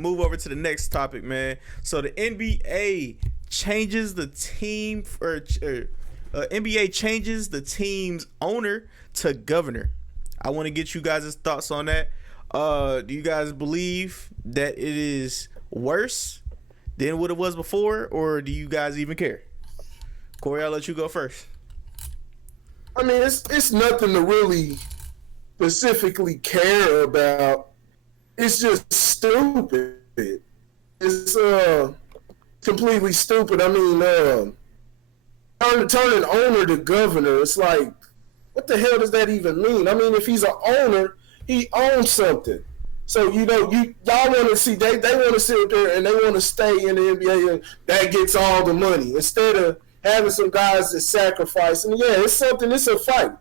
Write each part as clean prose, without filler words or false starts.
move over to the next topic, man. So the NBA changes the team for NBA changes the team's owner to governor. I want to get you guys' thoughts on that. Do you guys believe that it is worse than what it was before, or do you guys even care? Corey, I'll let you go first. I mean, it's nothing to really specifically care about. It's just stupid. It's completely stupid. I mean, turning owner to governor, it's like, what the hell does that even mean? I mean, if he's an owner, he owns something. So, y'all want to see, they want to sit there and they want to stay in the NBA and that gets all the money. Instead of having some guys that sacrifice. And yeah, it's a fight.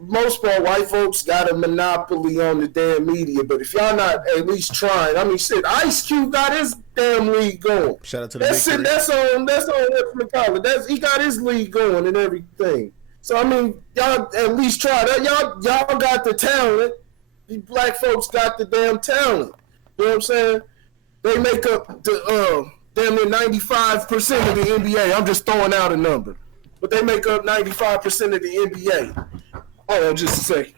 Most part, white folks got a monopoly on the damn media, but if y'all not at least trying, I mean, shit, Ice Cube got his damn league going. Shout out to the that's Big Three. That's on Wes McCollum. He got his league going and everything. So I mean, y'all at least try that. Y'all got the talent. You black folks got the damn talent. You know what I'm saying? They make up the damn near 95% of the NBA. I'm just throwing out a number. But they make up 95% of the NBA. Hold on just a second.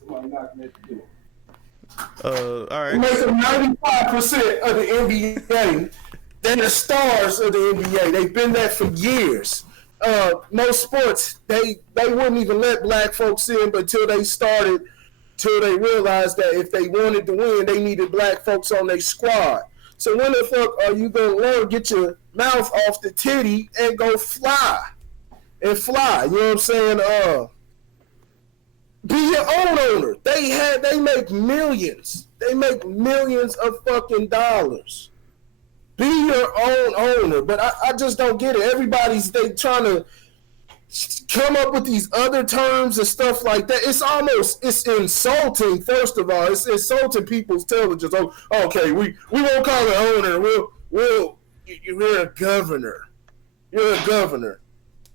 Somebody knocking at the door. All right. They make up 95% of the NBA. They're the stars of the NBA. They've been there for years. Most sports, they wouldn't even let black folks in until they realized that if they wanted to win, they needed black folks on their squad. So when the fuck are you going to learn, get your mouth off the titty and go fly? And fly, you know what I'm saying? Be your own owner. They make millions. They make millions of fucking dollars. Be your own owner. But I just don't get it. They trying to come up with these other terms and stuff like that. It's insulting, first of all. It's insulting people's intelligence. Oh, okay, we won't call it owner. You're a governor. You're a governor.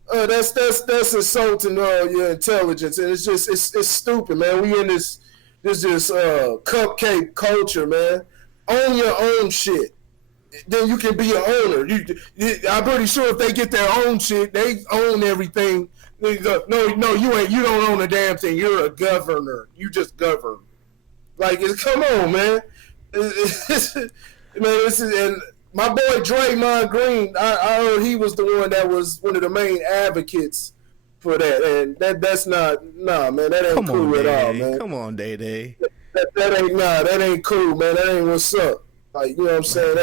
That's insulting your intelligence, and it's stupid, man. We in this cupcake culture, man. Own your own shit, then you can be an owner. I'm pretty sure if they get their own shit, they own everything. They go, no, you ain't. You don't own a damn thing. You're a governor. You just govern. Like, come on, man. And my boy Draymond Green, I heard he was the one that was one of the main advocates for that, and that's not, man, that ain't cool at all, man. Come on, Day. That ain't cool, man. That ain't what's up. Like, you know what I'm saying?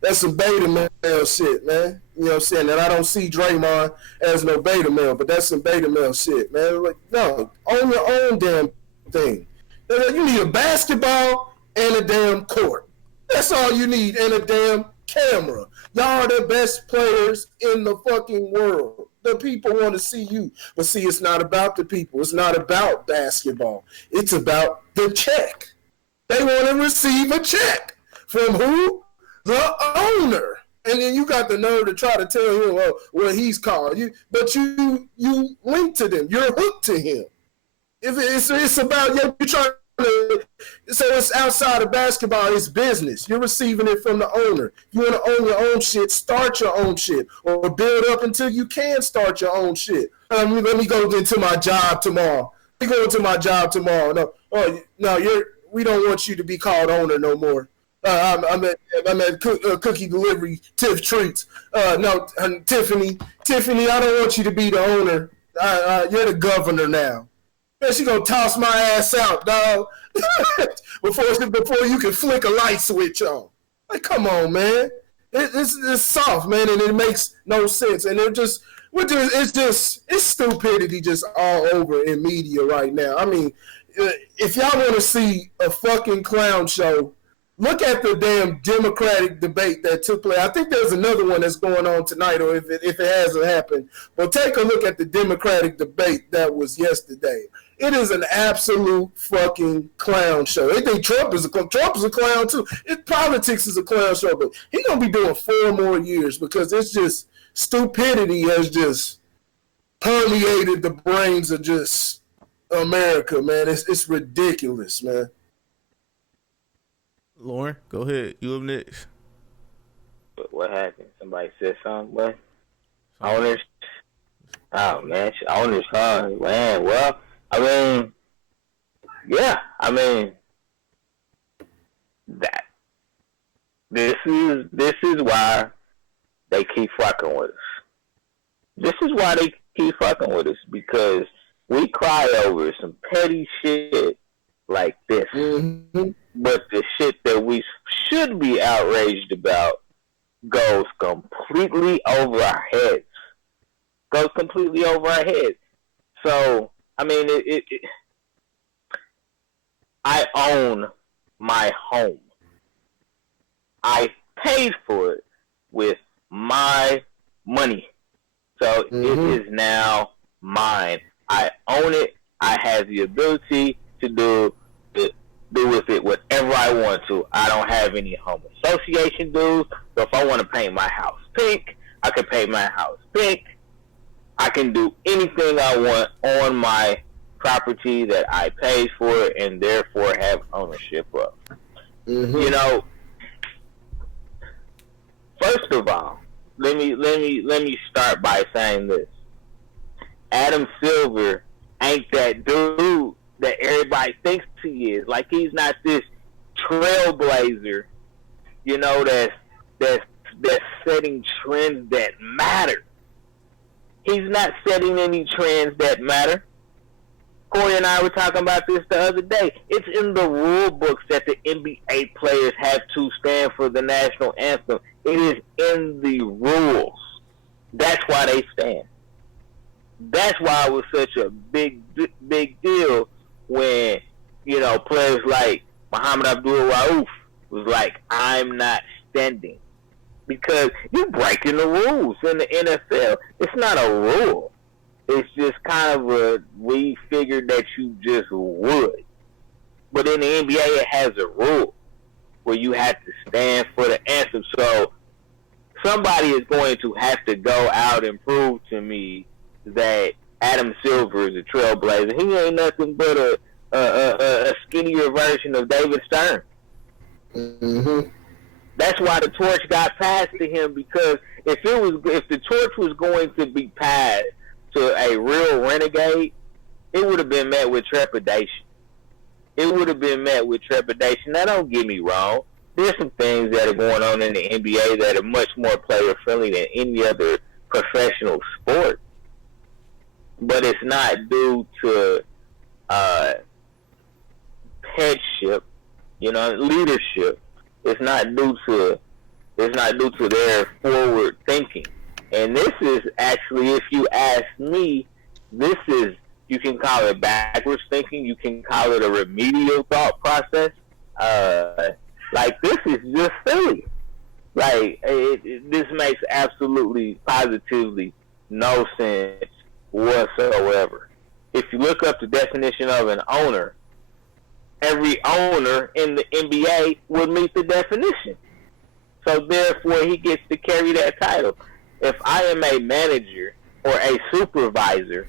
That's some beta male shit, man. You know what I'm saying? And I don't see Draymond as no beta male, but that's some beta male shit, man. Like, no, own your own damn thing. You need a basketball and a damn court. That's all you need, and a damn camera. Y'all are the best players in the fucking world. The people want to see you. But see, it's not about the people. It's not about basketball. It's about the check. They want to receive a check. From who? The owner. And then you got the nerve to try to tell him what he's called. But you link to them. You're hooked to him. If it's about you trying. So it's outside of basketball, it's business. You're receiving it from the owner. You want to own your own shit, start your own shit, or build up until you can start your own shit. Let me go into my job tomorrow. No, we don't want you to be called owner no more. I'm at Cookie Delivery, Tiff Treats. No, Tiffany, I don't want you to be the owner. You're the governor now. Man, she gonna toss my ass out, dog. before you can flick a light switch on. Like, come on, man. It's soft, man, and it makes no sense. And it's stupidity just all over in media right now. I mean, if y'all want to see a fucking clown show, look at the damn Democratic debate that took place. I think there's another one that's going on tonight, or if it hasn't happened. But take a look at the Democratic debate that was yesterday. It is an absolute fucking clown show. They think Trump is a clown too. Politics is a clown show, but he's gonna be doing 4 more years because it's just stupidity has just permeated the brains of just America, man. It's ridiculous, man. Lauren, go ahead. You up next. What happened? Somebody said something. What? Owners? Oh man, owners, huh? Man, well, I mean, yeah, I mean that. This is why they keep fucking with us. This is why they keep fucking with us, because we cry over some petty shit like this. Mm-hmm. But the shit that we should be outraged about goes completely over our heads. So, I mean, I own my home. I paid for it with my money. So it is now mine. I own it. I have the ability to do with it whatever I want to. I don't have any home association dues. So if I want to paint my house pink, I can paint my house pink. I can do anything I want on my property that I paid for and therefore have ownership of. Mm-hmm. You know, first of all, let me start by saying this. Adam Silver ain't that dude that everybody thinks he is. Like, he's not this trailblazer, you know, that's setting trends that matter. He's not setting any trends that matter. Corey and I were talking about this the other day. It's in the rule books that the NBA players have to stand for the national anthem. It is in the rules. That's why they stand. That's why it was such a big deal when, you know, players like Muhammad Abdul-Rauf was like, I'm not standing. Because you're breaking the rules in the NFL. It's not a rule. It's just kind of we figured that you just would. But in the NBA, it has a rule where you have to stand for the anthem. So somebody is going to have to go out and prove to me that Adam Silver is a trailblazer. He ain't nothing but a skinnier version of David Stern. Mm-hmm. That's why the torch got passed to him, because if the torch was going to be passed to a real renegade, it would have been met with trepidation. Now, don't get me wrong. There's some things that are going on in the NBA that are much more player-friendly than any other professional sport. But it's not due to headship, you know, leadership. It's not due to their forward thinking. And this is actually, if you ask me, this is, you can call it backwards thinking, you can call it a remedial thought process. Like, this is just silly. Like, this makes absolutely, positively no sense whatsoever. If you look up the definition of an owner, every owner in the NBA would meet the definition. So therefore, he gets to carry that title. If I am a manager or a supervisor,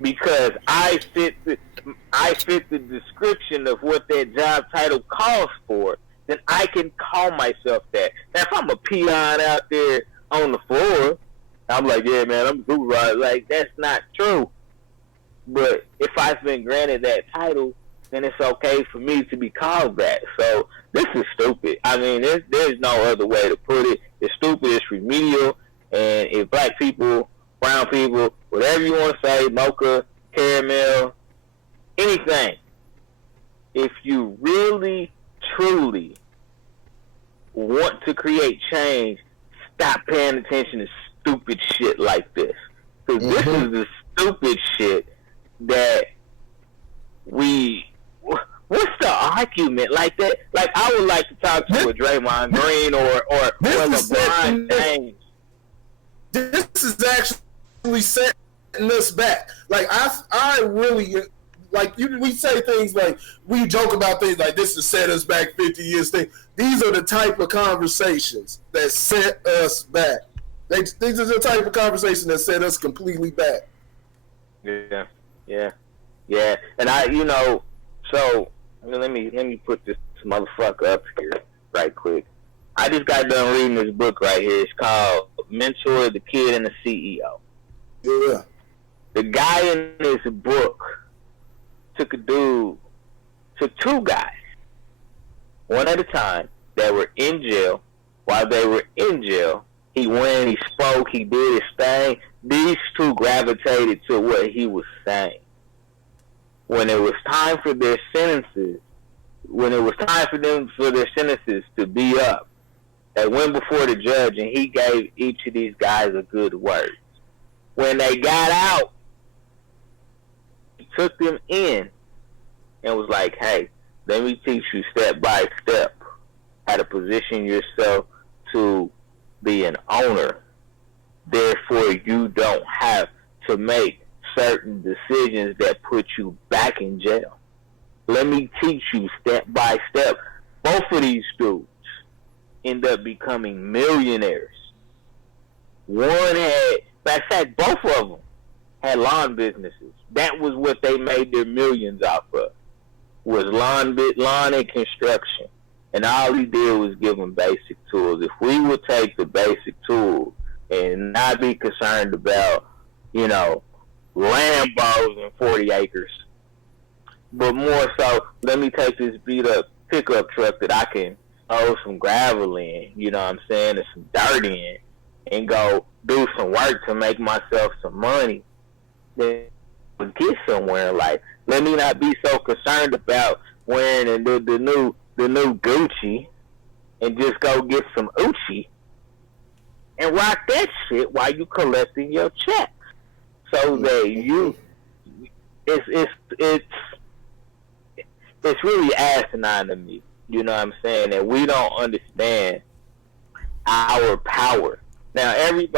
because I fit the description of what that job title calls for, then I can call myself that. Now, if I'm a peon out there on the floor, I'm like, yeah, man, I'm a supervisor. Like, that's not true. But if I've been granted that title, then it's okay for me to be called that. So this is stupid. I mean, there's no other way to put it. It's stupid. It's remedial. And if black people, brown people, whatever you want to say, mocha, caramel, anything, if you really, truly want to create change, stop paying attention to stupid shit like this. Because this is the stupid shit that what's the argument like that? Like, I would like to talk to a Draymond Green or LeBron James. This is actually setting us back. Like, I really, like, we say things like, we joke about things like this to set us back 50 years thing. These are the type of conversations that set us back. These are the type of conversations that set us completely back. Yeah. And I, you know, so let me put this motherfucker up here right quick. I just got done reading this book right here. It's called Mentor, the Kid and the CEO. Yeah. The guy in this book took two guys, one at a time, that were in jail. While they were in jail, he went, he spoke, he did his thing. These two gravitated to what he was saying. When it was time for their sentences, to be up, they went before the judge and he gave each of these guys a good word. When they got out, he took them in and was like, hey, let me teach you step by step how to position yourself to be an owner. Therefore, you don't have to make certain decisions that put you back in jail. Let me teach you step by step. Both of these dudes end up becoming millionaires. One had, in fact, both of them had lawn businesses. That was what they made their millions off of, was lawn and construction. And all he did was give them basic tools. If we would take the basic tools and not be concerned about, Lambos and 40 acres, but more so, let me take this beat up pickup truck that I can throw some gravel in, and some dirt in, and go do some work to make myself some money, then get somewhere. Like, let me not be so concerned about wearing the new Gucci, and just go get some Uchi and rock that shit while you collecting your checks. So that it's really asinine to me. You know what I'm saying? That we don't understand our power. Now, and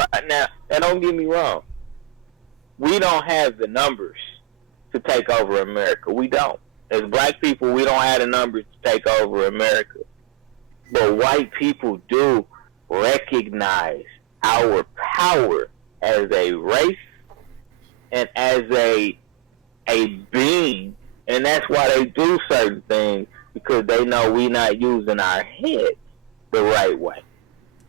don't get me wrong, we don't have the numbers to take over America. We don't. As black people, we don't have the numbers to take over America. But white people do recognize our power as a race and as a being. And that's why they do certain things, because they know we not using our heads the right way.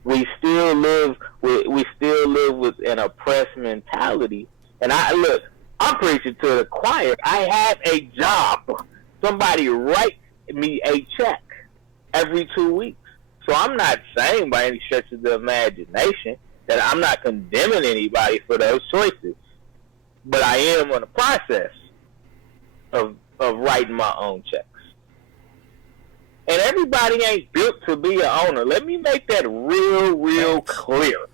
We still live with an oppressed mentality. And I'm preaching to the choir. I have a job. Somebody writes me a check every 2 weeks. So I'm not saying by any stretch of the imagination that I'm not condemning anybody for those choices. But I am on the process of writing my own checks. And everybody ain't built to be an owner. Let me make that real clear.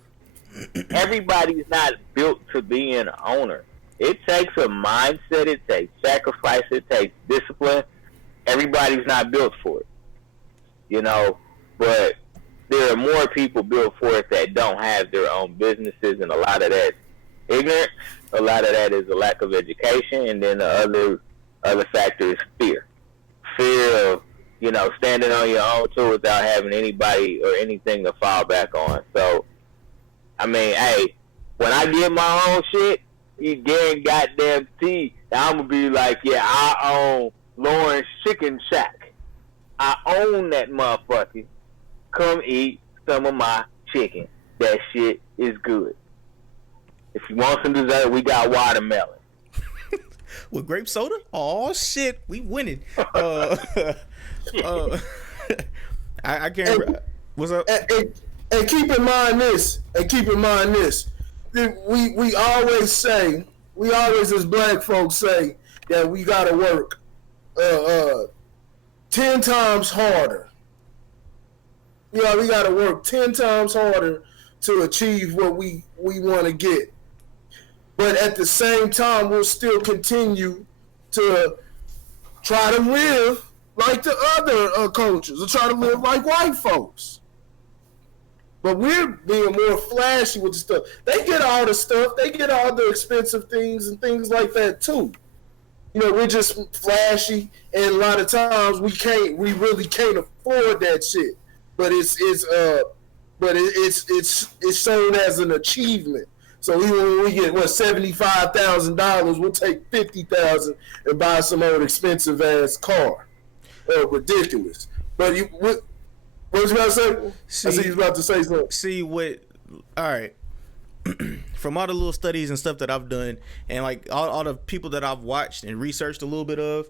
Everybody's not built to be an owner. It takes a mindset. It takes sacrifice. It takes discipline. Everybody's not built for it. But there are more people built for it that don't have their own businesses, and a lot of that ignorance. A lot of that is a lack of education, and then the other factor is fear. Fear of, standing on your own too without having anybody or anything to fall back on. So, hey, when I get my own shit, you goddamn tea, I'm gonna be like, yeah, I own Lawrence Chicken Shack. I own that motherfucker. Come eat some of my chicken. That shit is good. If you want some dessert, we got watermelon. With grape soda? Oh shit, we winning. I can't remember. What's up? And keep in mind this. We always as black folks say that we gotta work 10 times harder. We gotta work 10 times harder to achieve what we want to get. But at the same time, we'll still continue to try to live like the other cultures, or try to live like white folks. But we're being more flashy with the stuff. They get all the stuff. They get all the expensive things and things like that too. We're just flashy, and a lot of times we really can't afford that shit. But it's shown as an achievement. So even when we get $75,000, we'll take $50,000 and buy some old expensive ass car. Ridiculous. But what was you about to say? I see you was about to say something. See what? All right. From all the little studies and stuff that I've done, and like all the people that I've watched and researched a little bit of,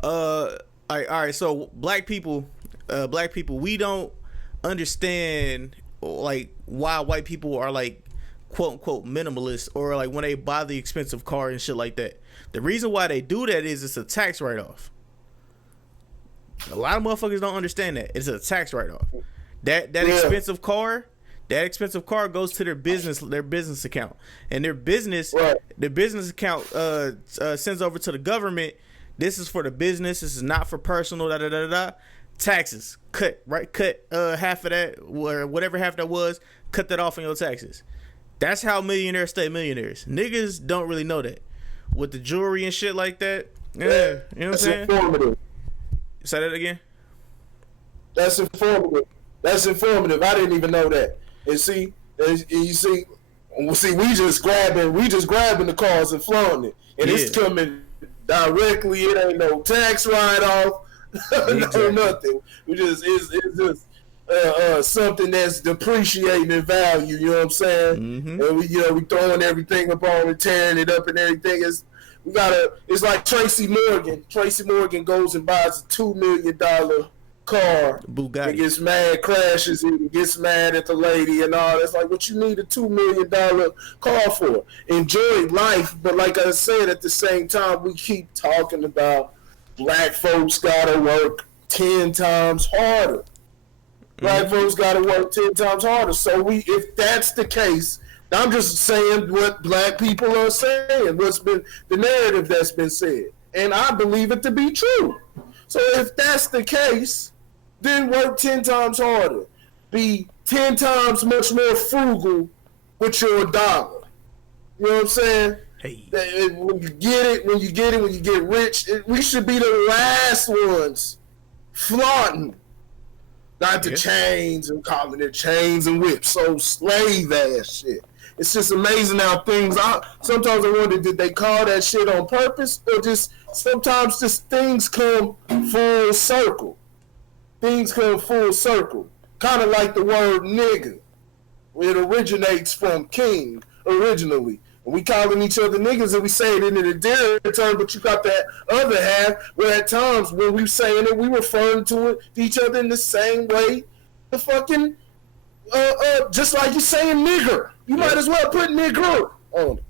all right. So black people, we don't understand like why white people are like quote unquote minimalist, or like when they buy the expensive car and shit like that. The reason why they do that is it's a tax write-off. A lot of motherfuckers don't understand that it's a tax write-off. That expensive car. That expensive car goes to their business account, and their business account sends over to the government. This is for the business. This is not for personal. Da da da da. Taxes cut half of that, or whatever half that was. Cut that off in your taxes. That's how millionaires stay millionaires. Niggas don't really know that with the jewelry and shit like that. Yeah, you know what I'm saying? Informative. Say that again. That's informative. I didn't even know that. And you see, we just grabbing the cars and flaunting it, and it's coming directly. It ain't no tax write-off, no nothing. It's just something that's depreciating in value. You know what I'm saying? Mm-hmm. And we throwing everything up on it, tearing it up, and everything is. It's like Tracy Morgan. Tracy Morgan goes and buys a $2 million car. Bugatti. And gets mad, crashes it, and gets mad at the lady and all. It's like, what you need a $2 million car for? Enjoy life, but like I said, at the same time, we keep talking about black folks gotta work 10 times harder. Black folks gotta work 10 times harder. So if that's the case, I'm just saying what black people are saying, what's been the narrative that's been said, and I believe it to be true. So if that's the case, then work 10 times harder. Be 10 times much more frugal with your dollar. You know what I'm saying? Hey. When you get rich, we should be the last ones flaunting. Not the chains and calling it chains and whips. So slave ass shit. It's just amazing how sometimes I wonder, did they call that shit on purpose, or just sometimes just things come full circle. Things come full circle. Kind of like the word nigga. It originates from king originally. And we calling each other niggas and we say it in an endearing term, but you got that other half where at times when we saying it, we referring to each other in the same way. The fucking, just like you saying nigger. You might as well put nigger on it.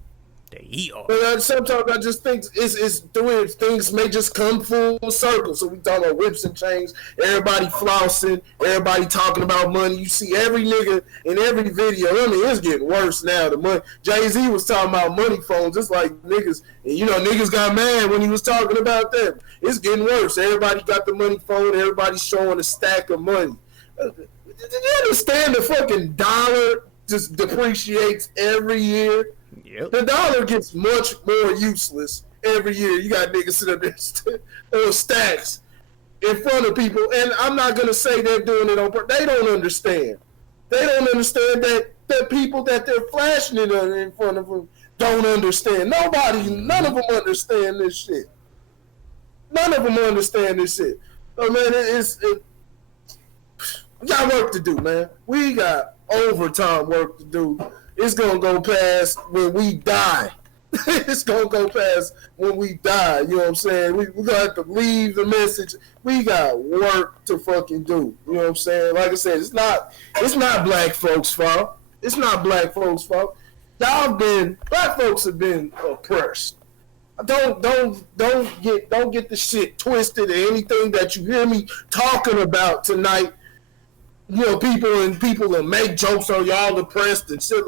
But sometimes I just think it's the way things may just come full circle. So we talking about whips and chains, everybody flossing, everybody talking about money. You see every nigga in every video. I mean, it's getting worse now. The money. Jay-Z was talking about money phones. It's like niggas, and niggas got mad when he was talking about that. It's getting worse. Everybody got the money phone. Everybody's showing a stack of money. Did you understand the fucking dollar just depreciates every year? Yep. The dollar gets much more useless every year. You got niggas sitting up there stacks in front of people, and I'm not gonna say they're doing it on purpose. They don't understand. They don't understand that the people that they're flashing it in front of them don't understand. None of them understand this shit. None of them understand this shit. Oh man, we got work to do, man. We got overtime work to do. It's gonna go past when we die. It's gonna go past when we die. You know what I'm saying? We gonna have to leave the message. We got work to fucking do. You know what I'm saying? Like I said, it's not black folks' fault. It's not black folks' fault. Black folks have been oppressed. Don't get the shit twisted or anything that you hear me talking about tonight. People that make jokes on y'all oppressed and shit.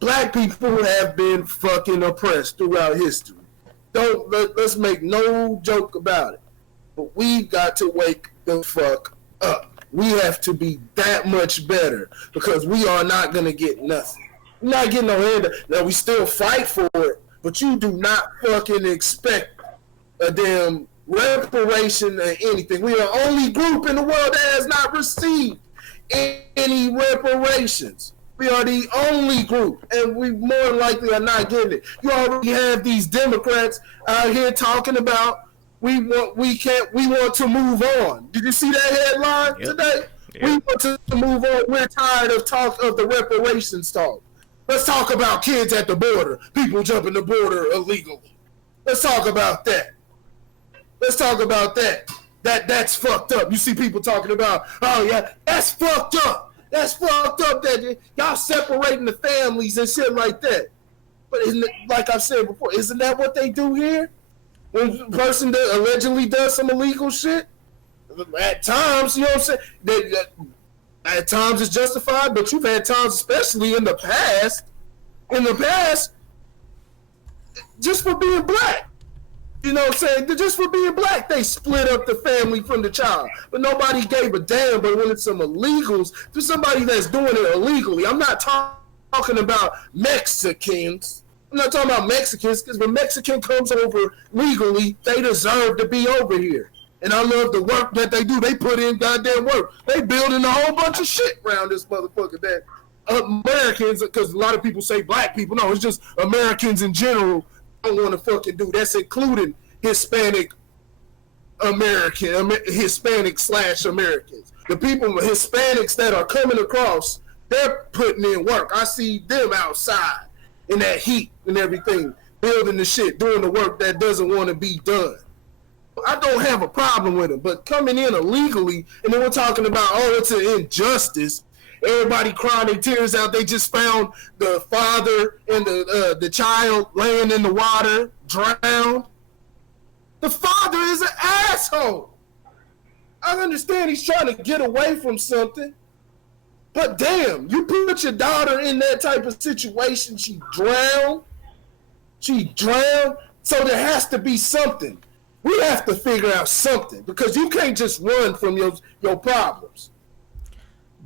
Black people have been fucking oppressed throughout history. Let's make no joke about it. But we've got to wake the fuck up. We have to be that much better because we are not gonna get nothing. We're not getting no hand. Now we still fight for it, but you do not fucking expect a damn reparation or anything. We are the only group in the world that has not received any reparations. We are the only group, and we more than likely are not getting it. You already have these Democrats out here talking about we want to move on. Did you see that headline today? Yep. We want to move on. We're tired of talk of the reparations talk. Let's talk about kids at the border, people jumping the border illegally. Let's talk about that. That's fucked up. You see people talking about, oh yeah, that's fucked up. That's fucked up that y'all separating the families and shit like that. But isn't it, like I've said before, isn't that what they do here? When a person allegedly does some illegal shit, at times, you know what I'm saying? At times it's justified, but you've had times, especially in the past, just for being black. You know what I'm saying? Just for being black, they split up the family from the child. But nobody gave a damn. But when it's some illegals, there's somebody that's doing it illegally. I'm not talking about Mexicans. I'm not talking about Mexicans, because when Mexican comes over legally, they deserve to be over here. And I love the work that they do. They put in goddamn work. They building a whole bunch of shit around this motherfucker that Americans, because a lot of people say black people. No, it's just Americans in general don't want to fucking do. That's including Hispanic / Americans. The people, Hispanics that are coming across, they're putting in work. I see them outside in that heat and everything, building the shit, doing the work that doesn't want to be done. I don't have a problem with them, but coming in illegally, and then we're talking about, oh, it's an injustice. Everybody crying their tears out. They just found the father and the child laying in the water, drowned. The father is an asshole. I understand he's trying to get away from something, but damn, you put your daughter in that type of situation. She drowned. So there has to be something. We have to figure out something, because you can't just run from your problems.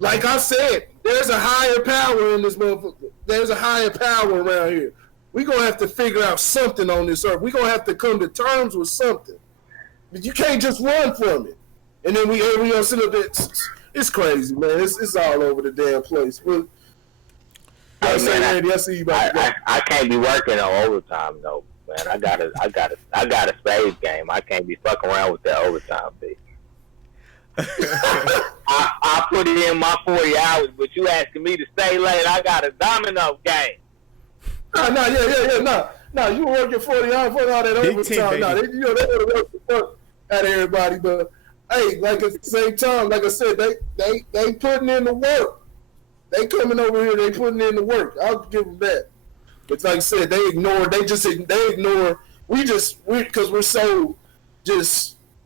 Like I said, there's a higher power in this motherfucker. There's a higher power around here. We're going to have to figure out something on this earth. We're going to have to come to terms with something. But you can't just run from it. And then we all sit up there. It's crazy, man. It's all over the damn place. But, hey, man, Randy, I see you about to go. I can't be working on overtime, though, man. I got a spades game. I can't be fucking around with that overtime, bitch. I put it in my 40 hours, but you asking me to stay late. I got a domino game. No, you were working 40 hours for all that overtime. No, they want to work the fuck out of everybody, but hey, like at the same time, like I said, they putting in the work. They coming over here, they putting in the work. I'll give them that. But like I said, they ignore. Because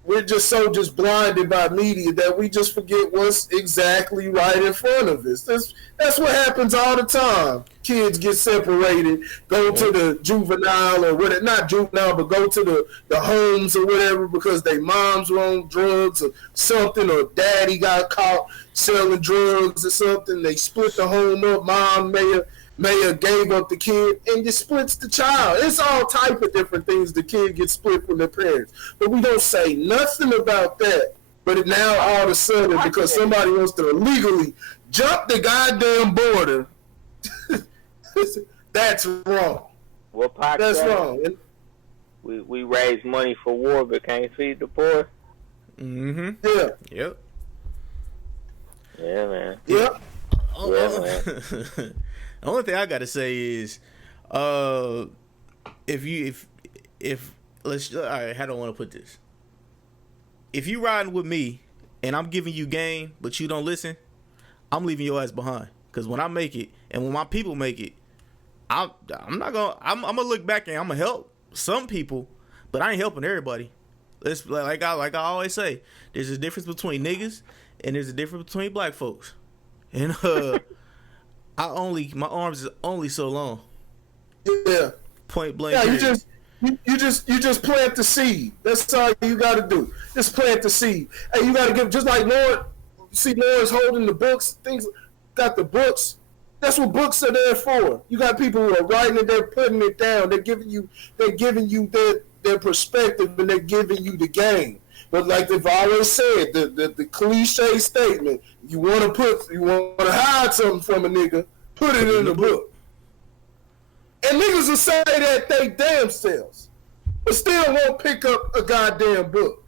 we're just so blinded by media that we just forget what's exactly right in front of us. That's what happens all the time. Kids get separated, go to the juvenile or whatever, not juvenile, but go to the homes or whatever because their moms were on drugs or something, or daddy got caught selling drugs or something. They split the home up. Mom may have gave up the kid and just splits the child. It's all type of different things. The kid gets split from their parents. But we don't say nothing about that. But now all of a sudden, because somebody wants to illegally jump the goddamn border, that's wrong. Well, Pac, that's wrong. We raise money for war but can't feed the poor. Mm-hmm. Yeah. Yep. Yeah, man. Yep. Yeah, man. The only thing I gotta say is, if let's, all right, how do I want to put this? If you riding with me and I'm giving you game, but you don't listen, I'm leaving your ass behind. Cause when I make it and when my people make it, I'm gonna look back and I'm gonna help some people, but I ain't helping everybody. It's like I always say, there's a difference between niggas and there's a difference between black folks, and my arms is only so long. Yeah. Point blank. Yeah, you just plant the seed. That's all you gotta do. Just plant the seed. Hey, you gotta give, just like Lord. See, Lord's holding the books. Things got the books. That's what books are there for. You got people who are writing it. They're putting it down. They're giving you their perspective, and they're giving you the game. But like they've always said, the cliche statement: you want to hide something from a nigga, put it in the book. And niggas will say that they damn selves. but still won't pick up a goddamn book,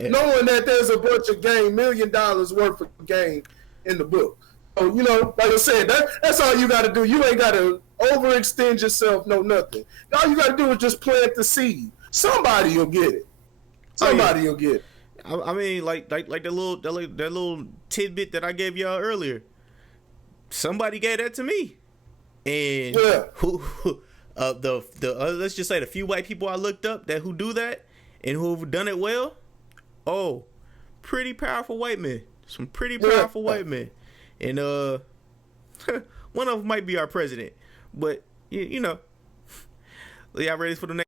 knowing that there's a bunch of game, $1 million worth of game in the book. So, you know, like I said, that's all you got to do. You ain't got to overextend yourself, no nothing. All you got to do is just plant the seed. Somebody will get it. Somebody will get it. I mean, like that little tidbit that I gave y'all earlier. Somebody gave that to me, and who let's just say the few white people I looked up who do that and who've done it well. Oh, pretty powerful white men. Some pretty powerful white men, and one of them might be our president. But you know, y'all ready for the next